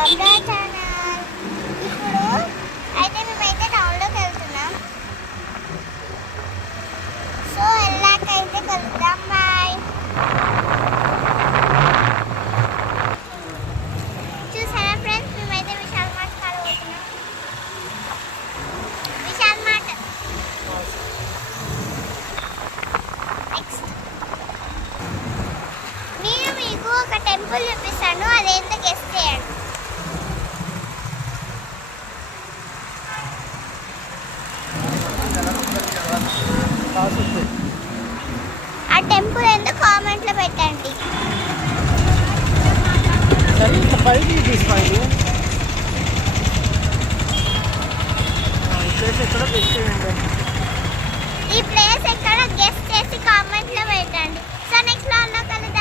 Welcome to channel. ఇప్పుడు అయితే మేమైతే టౌన్లోకి వెళ్తున్నాం. సో వెళ్ళాకైతే కలుద్దాం. బాయ్. చూసారా ఫ్రెండ్స్, మేమైతే విశాల్ మార్ట్ కలవతున్నాం. విశాల్ మార్ట్ నెక్స్ట్ నేను మీకు ఒక టెంపుల్ చూపిస్తాను, అదేంటో గెస్ చేయండి. ఆ టెంపుల్ ఏంటో కామెంట్లో పెట్టండి. ఈ ప్లేస్ ఎక్కడ గెస్ చేసి కామెంట్లో పెట్టండి. సో నెక్స్ట్ లో కలుద్దాం.